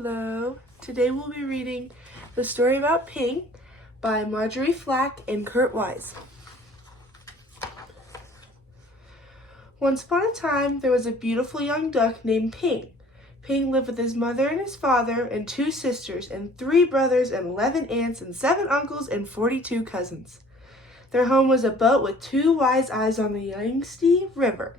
Hello. Today we'll be reading The Story About Ping by Marjorie Flack and Kurt Wise. Once upon a time, there was a beautiful young duck named Ping. Ping lived with his mother and his father and 2 sisters and 3 brothers and 11 aunts and 7 uncles and 42 cousins. Their home was a boat with 2 wise eyes on the Yangtze River.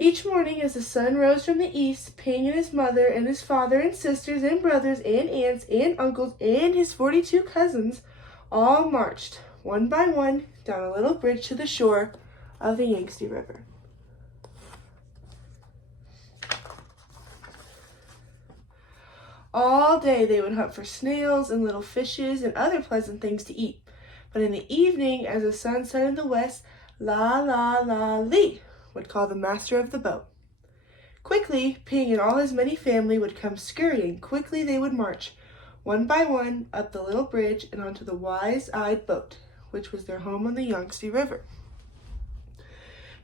Each morning as the sun rose from the east, Ping and his mother and his father and sisters and brothers and aunts and uncles and his 42 cousins all marched, one by one, down a little bridge to the shore of the Yangtze River. All day they would hunt for snails and little fishes and other pleasant things to eat. But in the evening, as the sun set in the west, La La La Lee would call the master of the boat. Quickly, Ping and all his many family would come scurrying. Quickly they would march, one by one, up the little bridge and onto the wise-eyed boat, which was their home on the Yangtze River.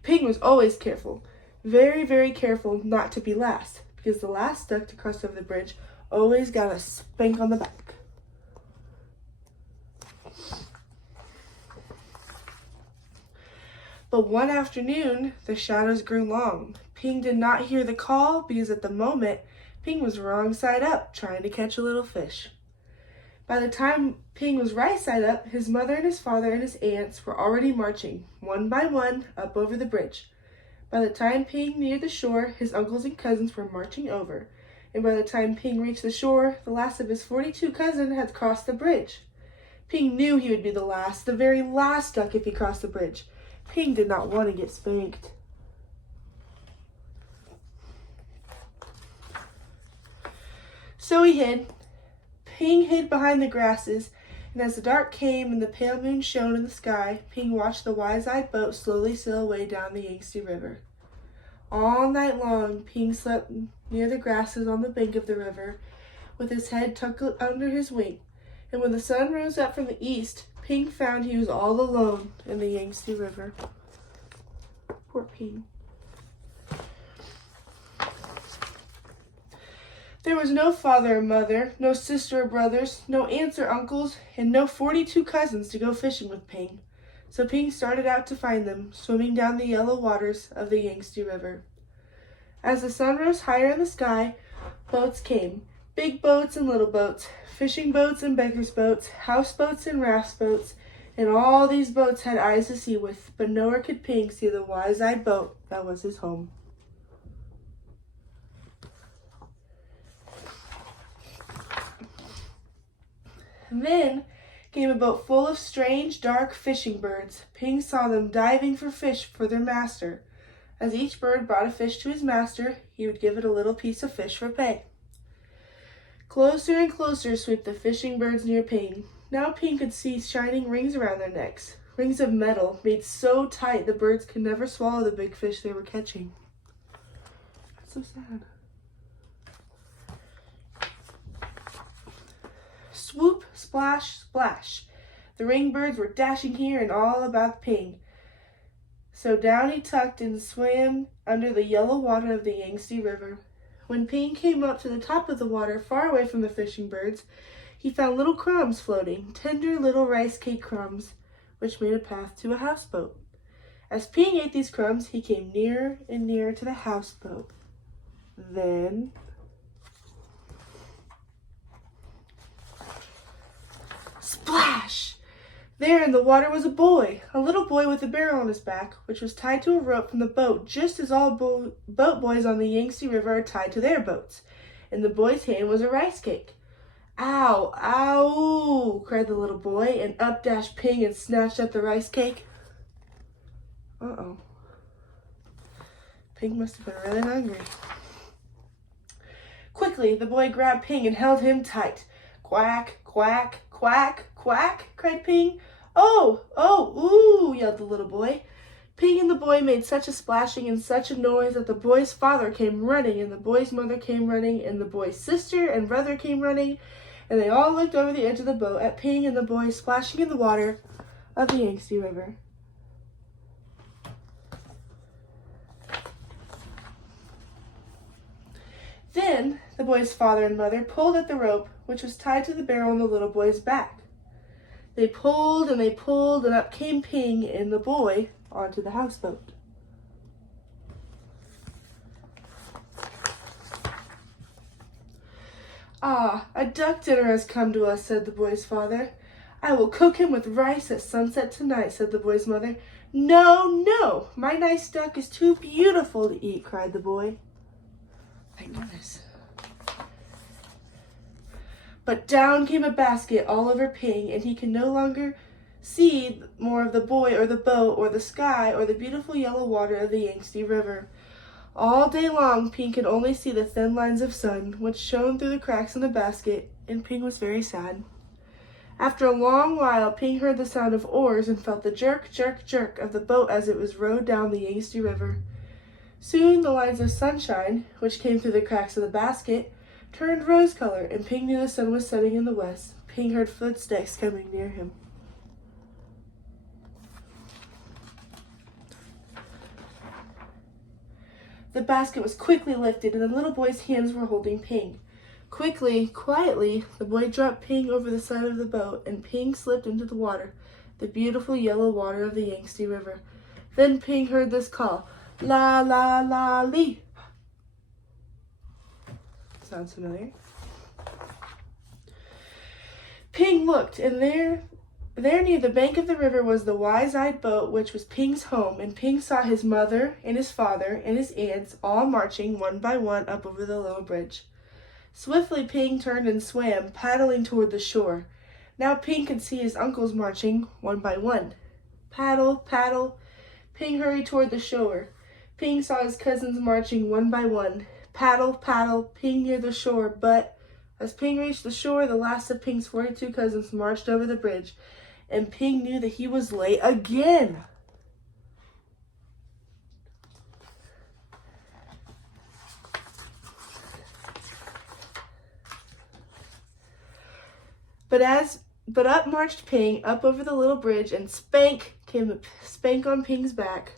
Ping was always careful, very, very careful not to be last, because the last duck to cross over the bridge always got a spank on the back. But one afternoon, the shadows grew long. Ping did not hear the call because at the moment, Ping was wrong side up trying to catch a little fish. By the time Ping was right side up, his mother and his father and his aunts were already marching, one by one, up over the bridge. By the time Ping neared the shore, his uncles and cousins were marching over. And by the time Ping reached the shore, the last of his 42 cousins had crossed the bridge. Ping knew he would be the last, the very last duck if he crossed the bridge. Ping did not want to get spanked. So he hid. Ping hid behind the grasses, and as the dark came and the pale moon shone in the sky, Ping watched the wise-eyed boat slowly sail away down the Yangtze River. All night long, Ping slept near the grasses on the bank of the river, with his head tucked under his wing. And when the sun rose up from the east, Ping found he was all alone in the Yangtze River. Poor Ping. There was no father or mother, no sister or brothers, no aunts or uncles, and no 42 cousins to go fishing with Ping. So Ping started out to find them, swimming down the yellow waters of the Yangtze River. As the sun rose higher in the sky, boats came, big boats and little boats, fishing boats and beggars' boats, houseboats and rafts boats, and all these boats had eyes to see with, but nowhere could Ping see the wise-eyed boat that was his home. And then came a boat full of strange, dark fishing birds. Ping saw them diving for fish for their master. As each bird brought a fish to his master, he would give it a little piece of fish for pay. Closer and closer swooped the fishing birds near Ping. Now Ping could see shining rings around their necks, rings of metal made so tight the birds could never swallow the big fish they were catching. That's so sad. Swoop, splash, splash. The ring birds were dashing here and all about Ping. So down he tucked and swam under the yellow water of the Yangtze River. When Ping came up to the top of the water, far away from the fishing birds, he found little crumbs floating, tender little rice cake crumbs, which made a path to a houseboat. As Ping ate these crumbs, he came nearer and nearer to the houseboat. Then splash! There in the water was a little boy with a barrel on his back, which was tied to a rope from the boat, just as all boat boys on the Yangtze River are tied to their boats. In the boy's hand was a rice cake. Ow, ow, cried the little boy, and up dashed Ping and snatched up the rice cake. Uh-oh. Ping must have been really hungry. Quickly, the boy grabbed Ping and held him tight. Quack, quack, quack, quack, cried Ping. Oh, oh, ooh, yelled the little boy. Ping and the boy made such a splashing and such a noise that the boy's father came running, and the boy's mother came running, and the boy's sister and brother came running, and they all looked over the edge of the boat at Ping and the boy splashing in the water of the Yangtze River. Then The boy's father and mother pulled at the rope, which was tied to the barrel on the little boy's back. They pulled, and up came Ping and the boy onto the houseboat. "Ah, a duck dinner has come to us," said the boy's father. "I will cook him with rice at sunset tonight," said the boy's mother. "No, no, my nice duck is too beautiful to eat," cried the boy. Thank goodness. But down came a basket all over Ping, and he could no longer see more of the boy or the boat or the sky or the beautiful yellow water of the Yangtze River. All day long, Ping could only see the thin lines of sun, which shone through the cracks in the basket, and Ping was very sad. After a long while, Ping heard the sound of oars and felt the jerk, jerk, jerk of the boat as it was rowed down the Yangtze River. Soon the lines of sunshine, which came through the cracks of the basket, turned rose color, and Ping knew the sun was setting in the west. Ping heard footsteps coming near him. The basket was quickly lifted, and the little boy's hands were holding Ping. Quickly, quietly, the boy dropped Ping over the side of the boat, and Ping slipped into the water, the beautiful yellow water of the Yangtze River. Then Ping heard this call, "La, la, la, lee." Sounds familiar? Ping looked, and there near the bank of the river was the wise-eyed boat, which was Ping's home, and Ping saw his mother and his father and his aunts all marching one by one up over the little bridge. Swiftly Ping turned and swam, paddling toward the shore. Now Ping could see his uncles marching one by one. Paddle, paddle. Ping hurried toward the shore. Ping saw his cousins marching one by one. Paddle, paddle. Ping near the shore, but as Ping reached the shore, the last of Ping's 42 cousins marched over the bridge, and Ping knew that he was late again. But up marched Ping, up over the little bridge, and spank came the spank on Ping's back.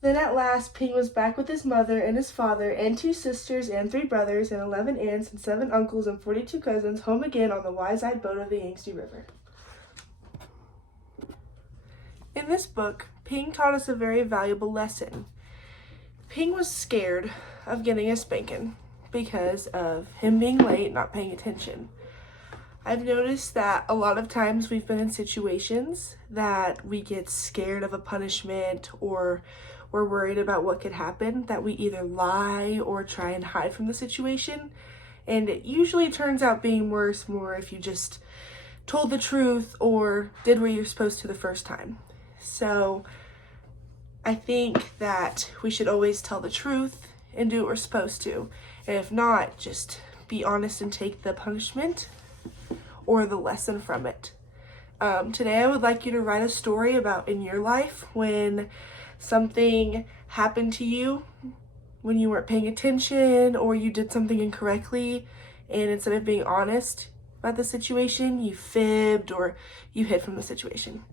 Then at last Ping was back with his mother and his father and 2 sisters and 3 brothers and 11 aunts and 7 uncles and 42 cousins, home again on the wise-eyed boat of the Yangtze River. In this book, Ping taught us a very valuable lesson. Ping was scared of getting a spanking because of him being late, not paying attention. I've noticed that a lot of times we've been in situations that we get scared of a punishment, or we're worried about what could happen, that we either lie or try and hide from the situation. And it usually turns out being worse more if you just told the truth or did what you're supposed to the first time. So I think that we should always tell the truth and do what we're supposed to. And if not, just be honest and take the punishment or the lesson from it. Today I would like you to write a story about in your life when something happened to you when you weren't paying attention or you did something incorrectly, and instead of being honest about the situation, you fibbed or you hid from the situation.